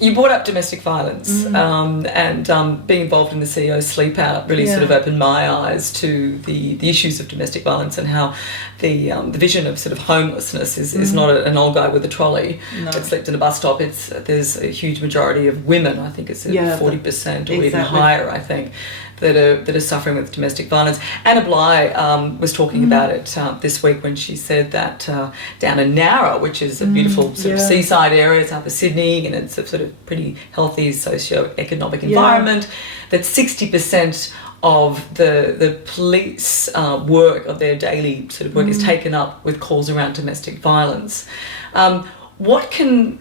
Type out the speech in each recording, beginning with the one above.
You brought up domestic violence, and being involved in the CEO Sleep Out really sort of opened my eyes to the issues of domestic violence and how the vision of sort of homelessness is not an old guy with a trolley that slept in a bus stop. There's a huge majority of women, I think it's 40% or even higher, I think, that are suffering with domestic violence. Anna Bligh was talking about it this week when she said that down in Nowra, which is a beautiful sort of seaside area south of Sydney, and it's a sort of pretty healthy socio-economic environment, that 60% of the police work, of their daily sort of work, is taken up with calls around domestic violence. What can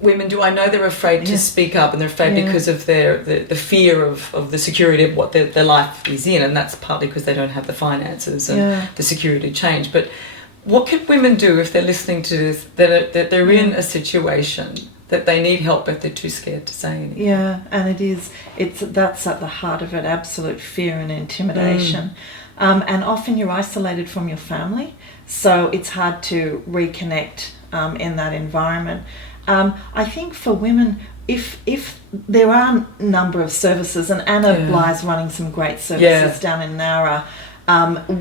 women do? I know they're afraid to speak up, and they're afraid because of the fear of the security of what their life is in, and that's partly because they don't have the finances and the security to change. But what can women do if they're listening to this, that they're in a situation that they need help but they're too scared to say anything? Yeah, and that's at the heart of it, absolute fear and intimidation. And often you're isolated from your family, so it's hard to reconnect in that environment. I think for women, if there are a number of services, and Anna Bligh's running some great services down in Nowra,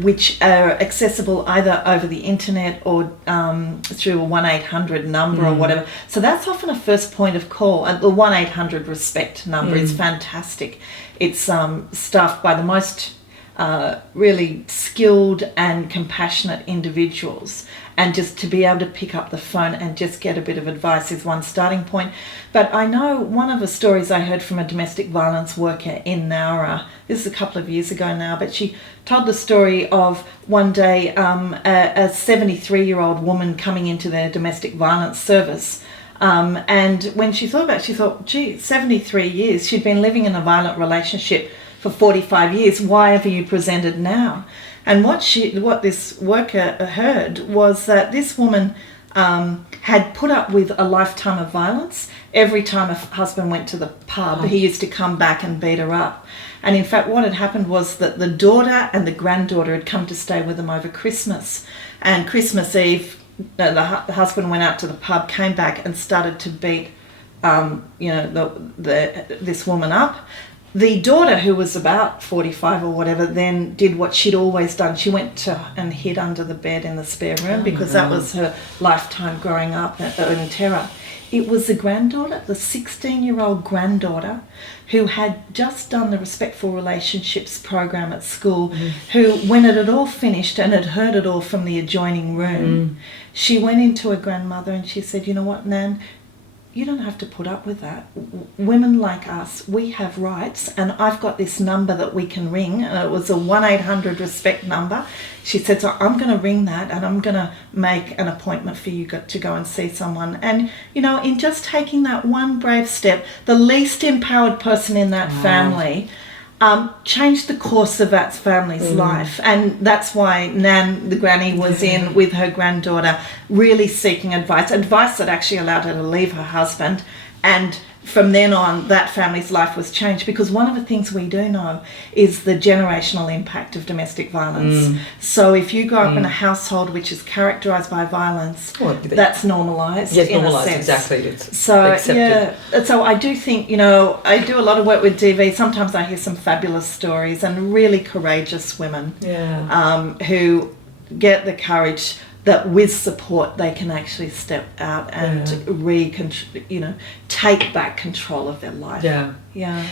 which are accessible either over the internet or through a 1-800 number or whatever. So that's often a first point of call. The 1-800 RESPECT number is fantastic. It's staffed by the most really skilled and compassionate individuals, and just to be able to pick up the phone and just get a bit of advice is one starting point. But I know one of the stories I heard from a domestic violence worker in Nowra, this is a couple of years ago now, but she told the story of one day a 73-year-old woman coming into their domestic violence service. And when she thought about it, she thought, gee, 73 years, she'd been living in a violent relationship for 45 years, why have you presented now? And what this worker heard was that this woman had put up with a lifetime of violence. Every time a husband went to the pub, he used to come back and beat her up. And in fact, what had happened was that the daughter and the granddaughter had come to stay with them over Christmas. And Christmas Eve, the husband went out to the pub, came back and started to beat this woman up. The daughter, who was about 45 or whatever, then did what she'd always done. She went and hid under the bed in the spare room because that was her lifetime growing up in terror. It was the granddaughter, the 16-year-old granddaughter, who had just done the Respectful Relationships program at school, who, when it had all finished and had heard it all from the adjoining room, she went into her grandmother and she said, you know what, Nan, you don't have to put up with that. Women like us, we have rights, and I've got this number that we can ring. It was a 1-800 RESPECT number. She said, so I'm going to ring that and I'm going to make an appointment for you to go and see someone. And, you know, in just taking that one brave step, the least empowered person in that family changed the course of that family's life. And that's why Nan, the granny, was in with her granddaughter, really seeking advice that actually allowed her to leave her husband. And from then on, that family's life was changed, because one of the things we do know is the generational impact of domestic violence. So if you grow up in a household which is characterised by violence, that's normalised. Yes, normalised, exactly. It's so accepted. So I do think, you know, I do a lot of work with DV. Sometimes I hear some fabulous stories and really courageous women who get the courage that with support they can actually step out and take back control of their life. Yeah.